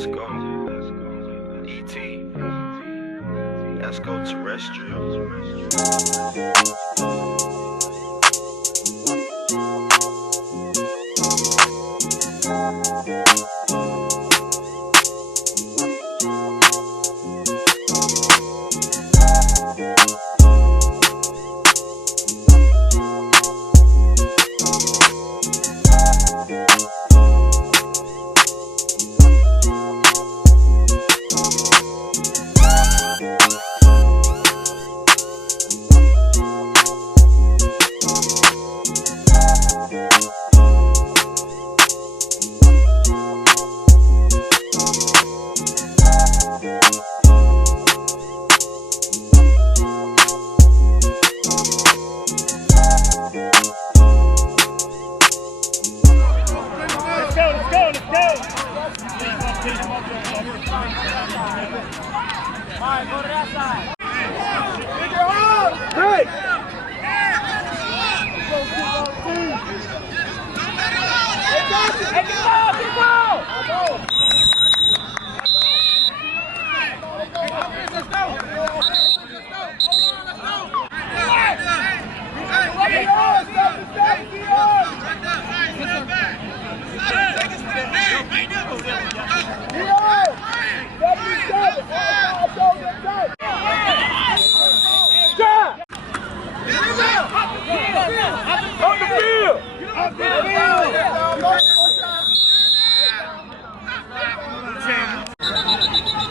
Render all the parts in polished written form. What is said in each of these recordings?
Let's go. DT. Let's go terrestrial.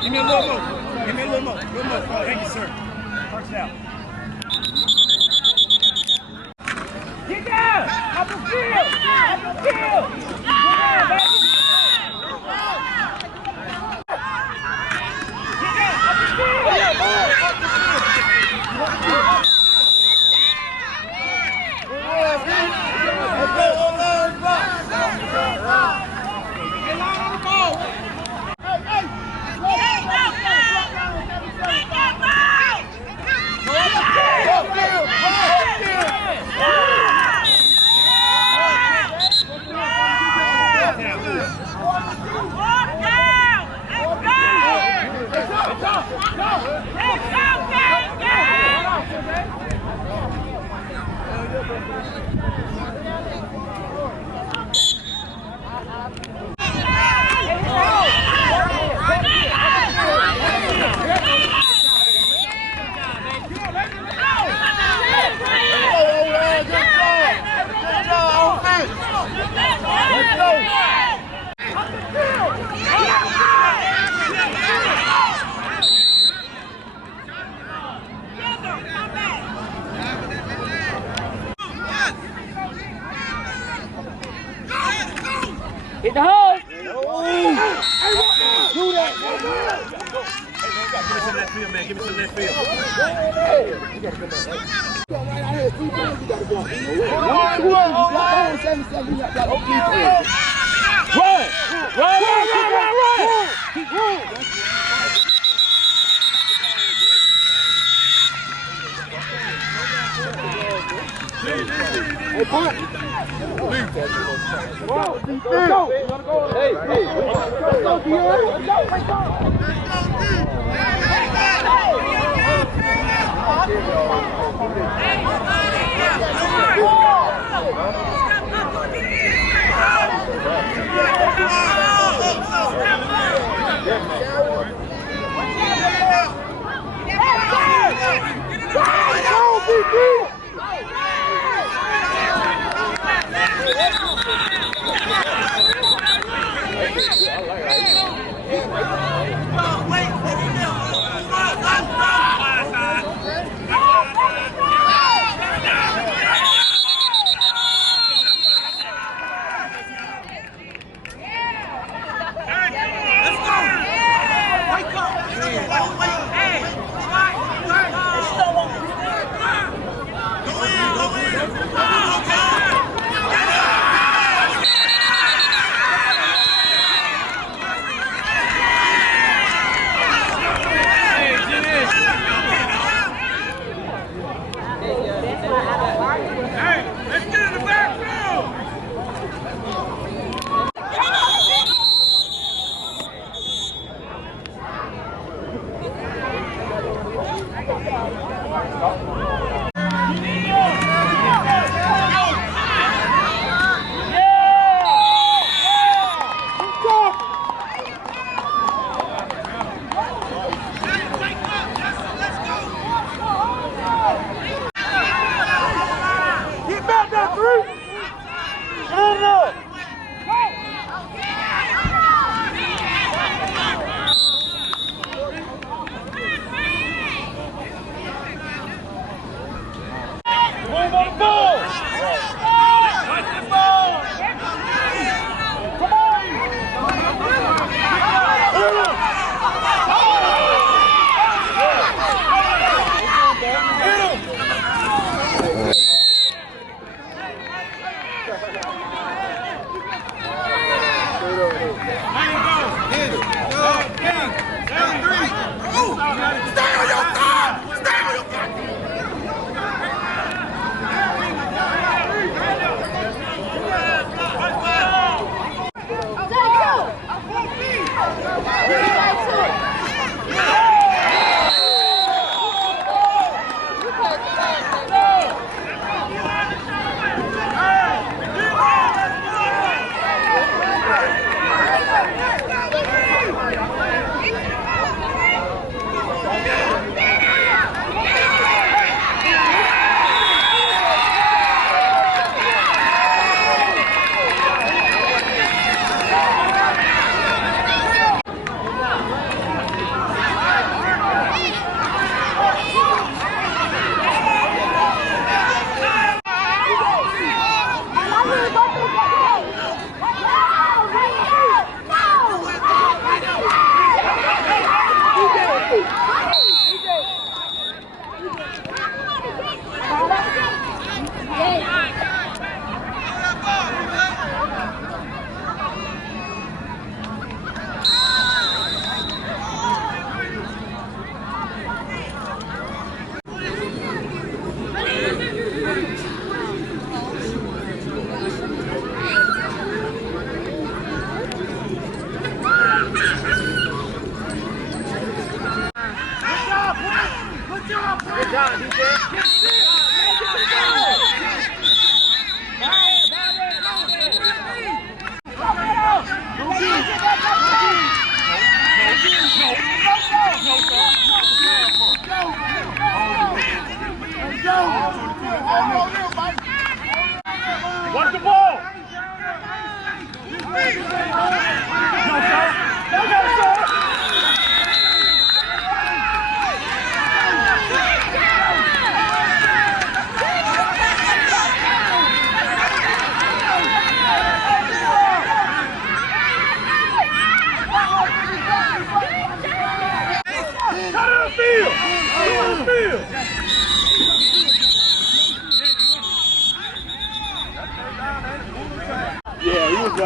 Give me a little more. Give me a little more. Thank you, sir. First down. Get down! Up the field! Up the field! Get down, baby! Get down! Up the field! Hit the hole! Do that! Hey, man, give me some of that field, man. Give me some of that field. You gotta come back. Right out here, 3 points, you gotta go. Run! Keep going! Hey, punt! Leave that. Go! Hey, let's go, Dion! Let's go!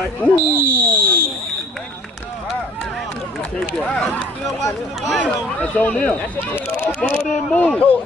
right. Ooh. Take that. That's on them. The ball didn't move.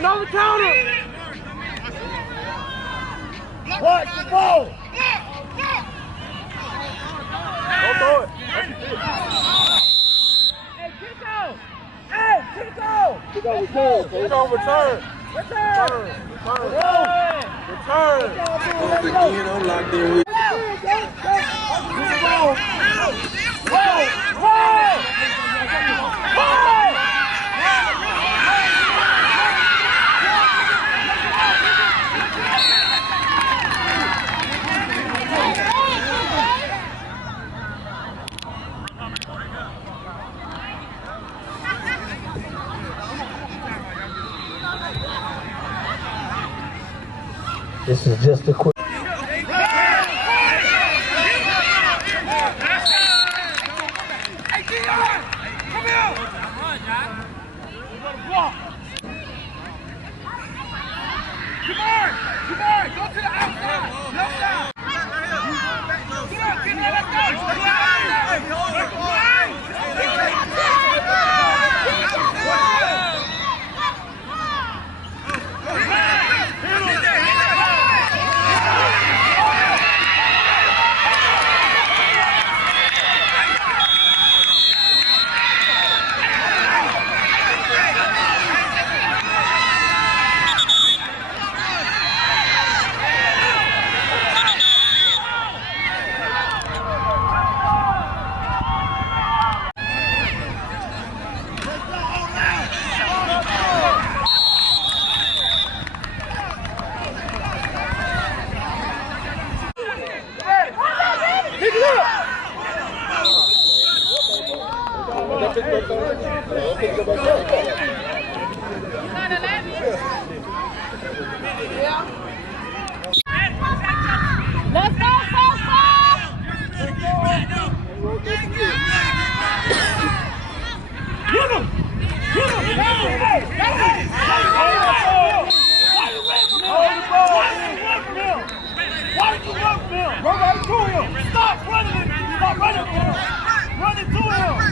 Another counter! Watch the ball! Don't throw it. Hey, Chico! Hey, Chico! Chico, return. Chico, return. Return. Again, I'm locked in with This is just a quick. Let's go, Get him! Get him! Hey! Why did you run from him? Run right to him! Stop running him! Stop running from him! Run it to him!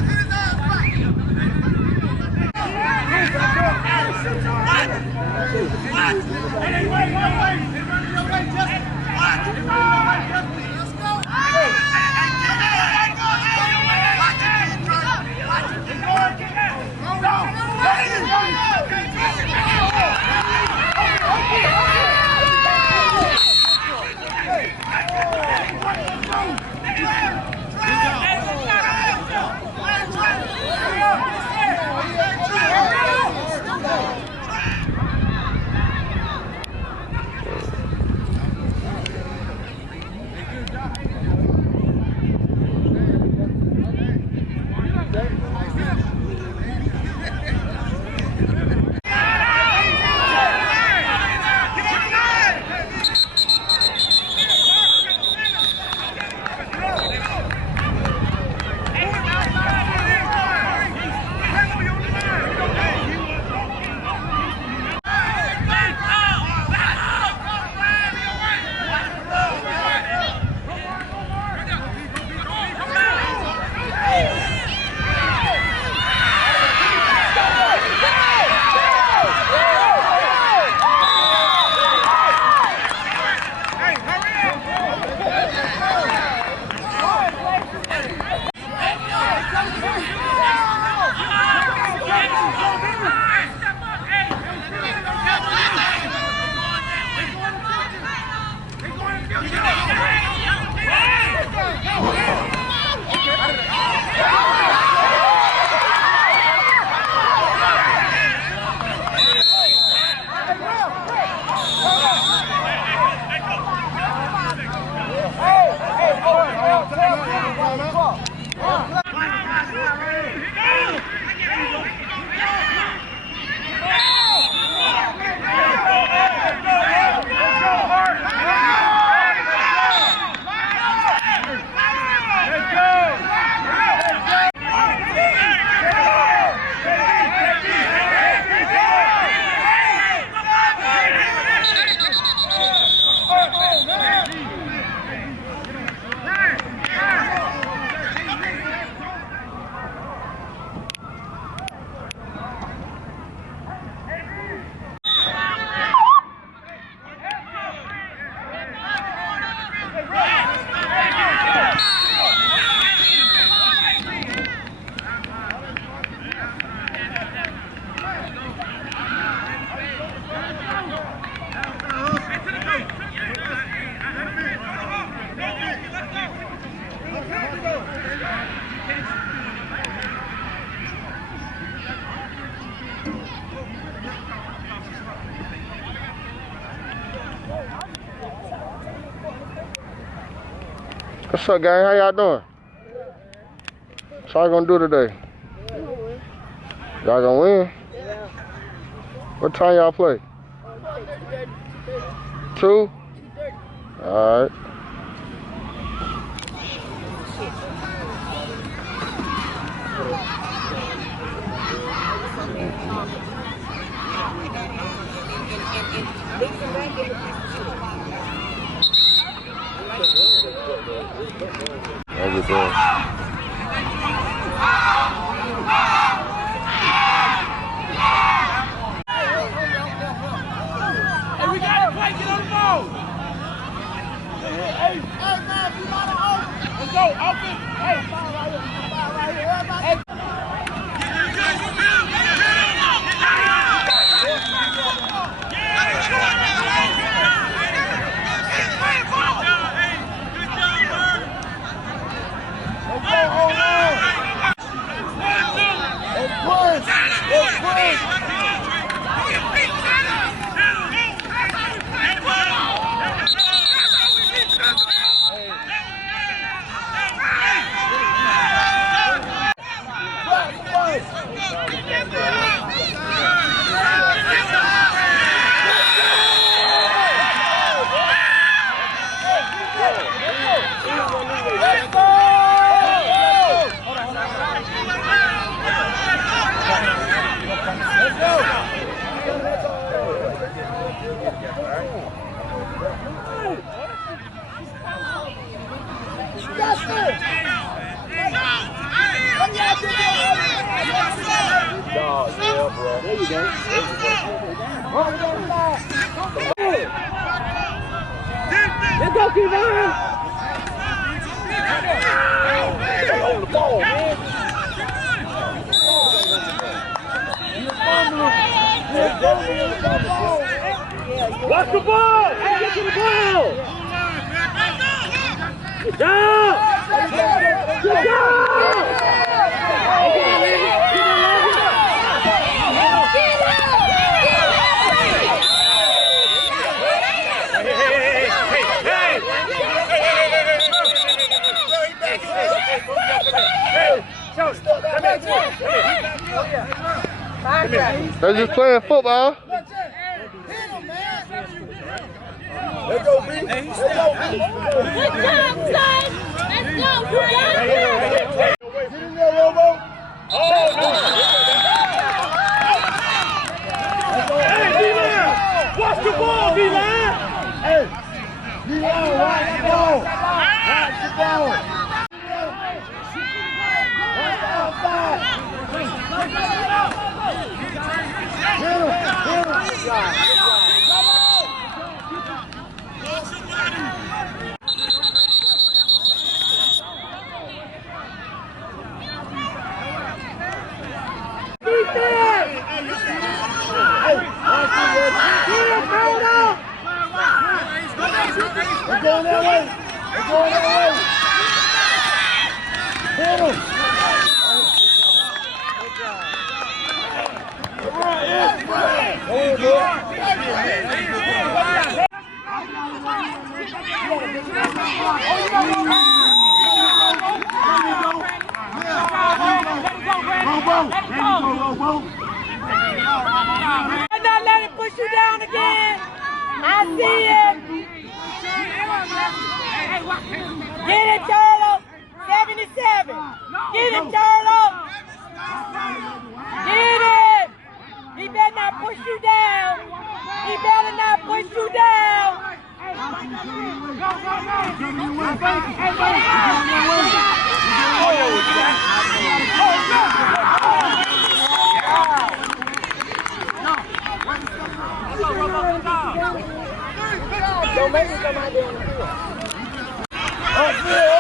What's up, gang? How y'all doing? What y'all gonna do today? Y'all gonna win? Yeah. What time y'all play? 2? Alright. How you doing? Hey, we got to play. Get on the ball. Hey, man, you got to open. Let's go. Open. Hey, ball right here. Ball right here. Everybody. Yeah, bro. There you go. Let's go, Duval. Hold the ball, man. Watch the ball! Hey, get to the ball! Good job! Good job! They're just playing football. Let's go, B. Let's go, B. Get in there, Robo. Oh, no. Hey, D-Line. Watch the ball, D-Line. Hey, D-Line, watch the ball. Watch the ball. Watch the outside. Hit him. They're going that way. They're going that way. Hit him. Come on, yeah. Hey, boy. I'm not letting push you down again. I see it. Get it, Turtle. 77. Get it, Turtle. Get it. He better not push you down. He better not push you down. Don't make me come out there on the field. Upfield.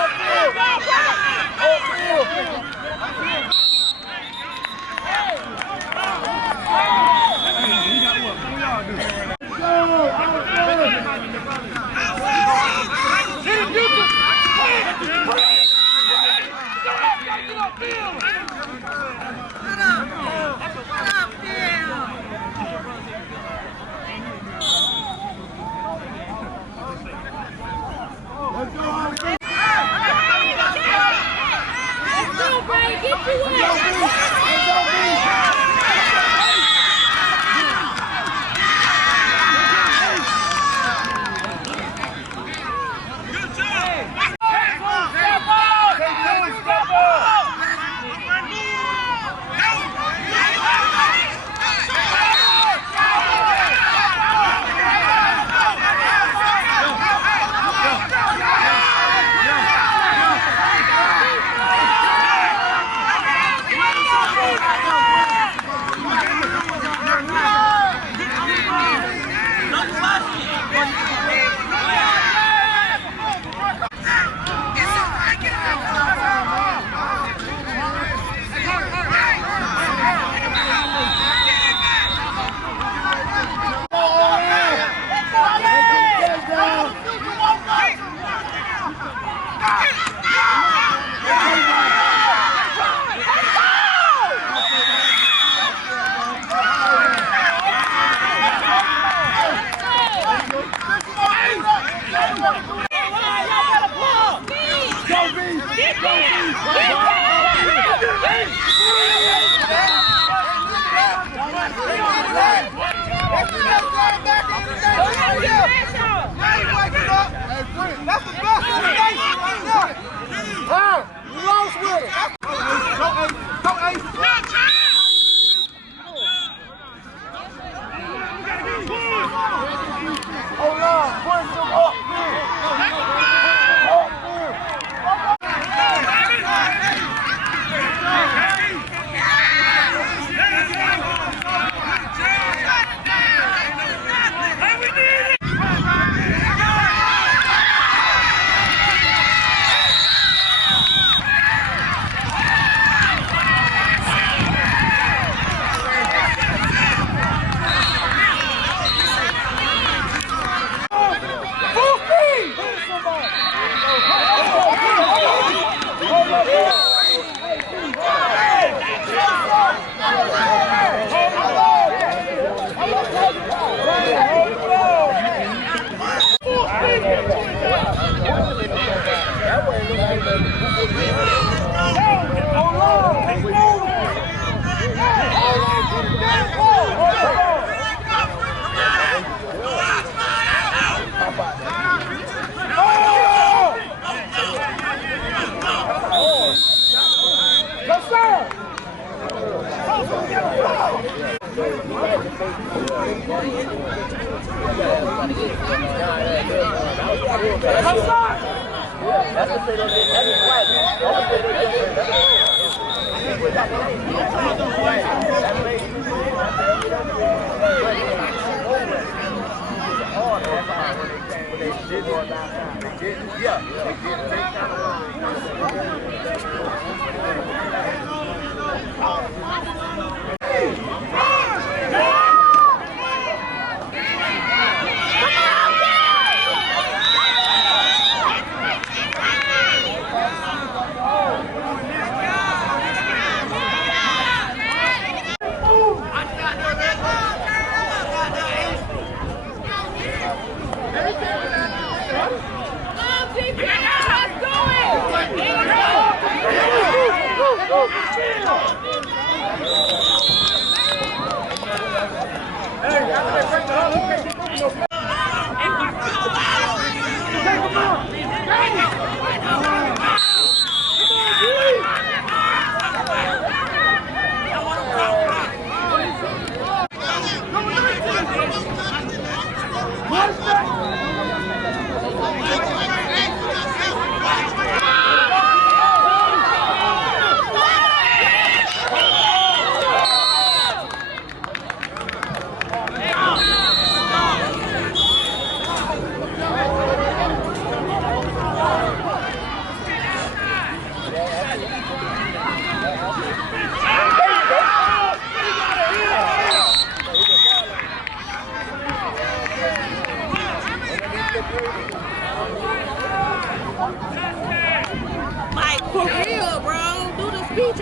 Like, for real, bro. Do the speech.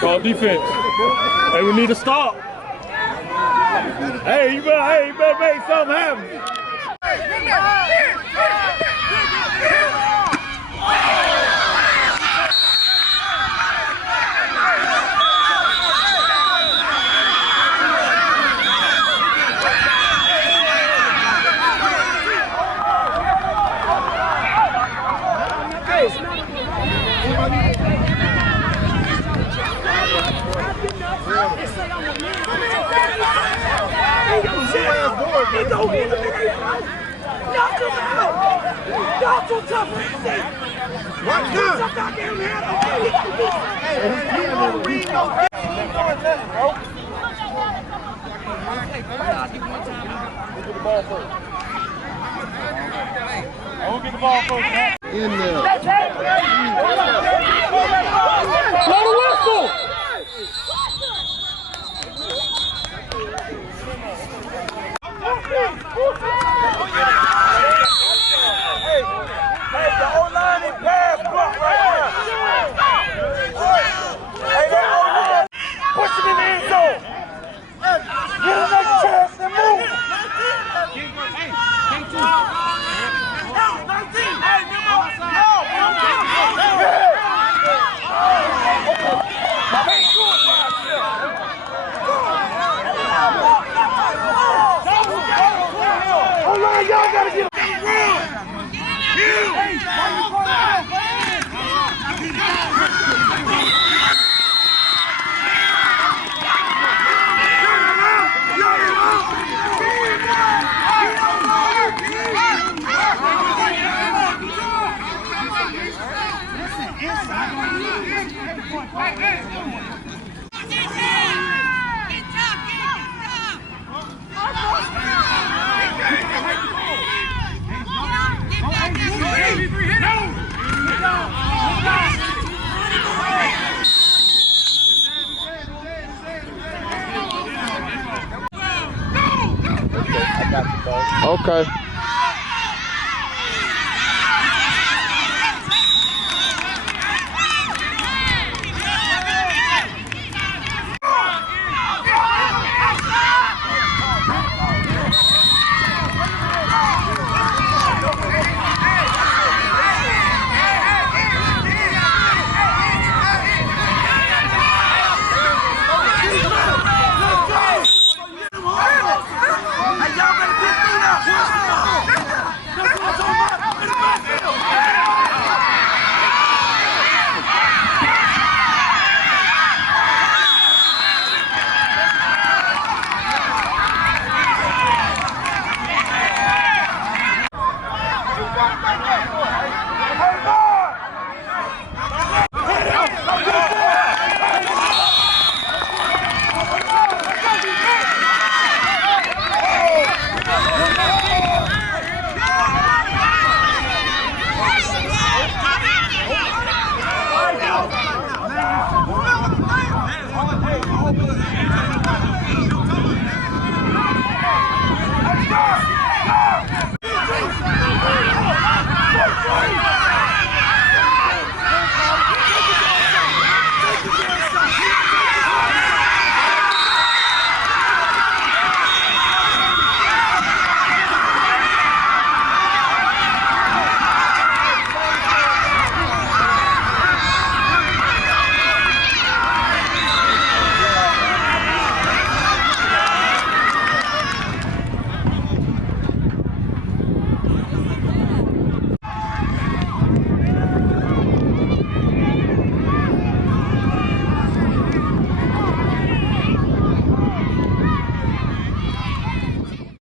Call defense. Hey, we need to stop. Hey, you better make something happen. In there. Blow the whistle! Hey, the O-line is bad, right there. Hey, that O-line, push him in the end zone. Get another chance and move. O-line, y'all gotta get Get Okay.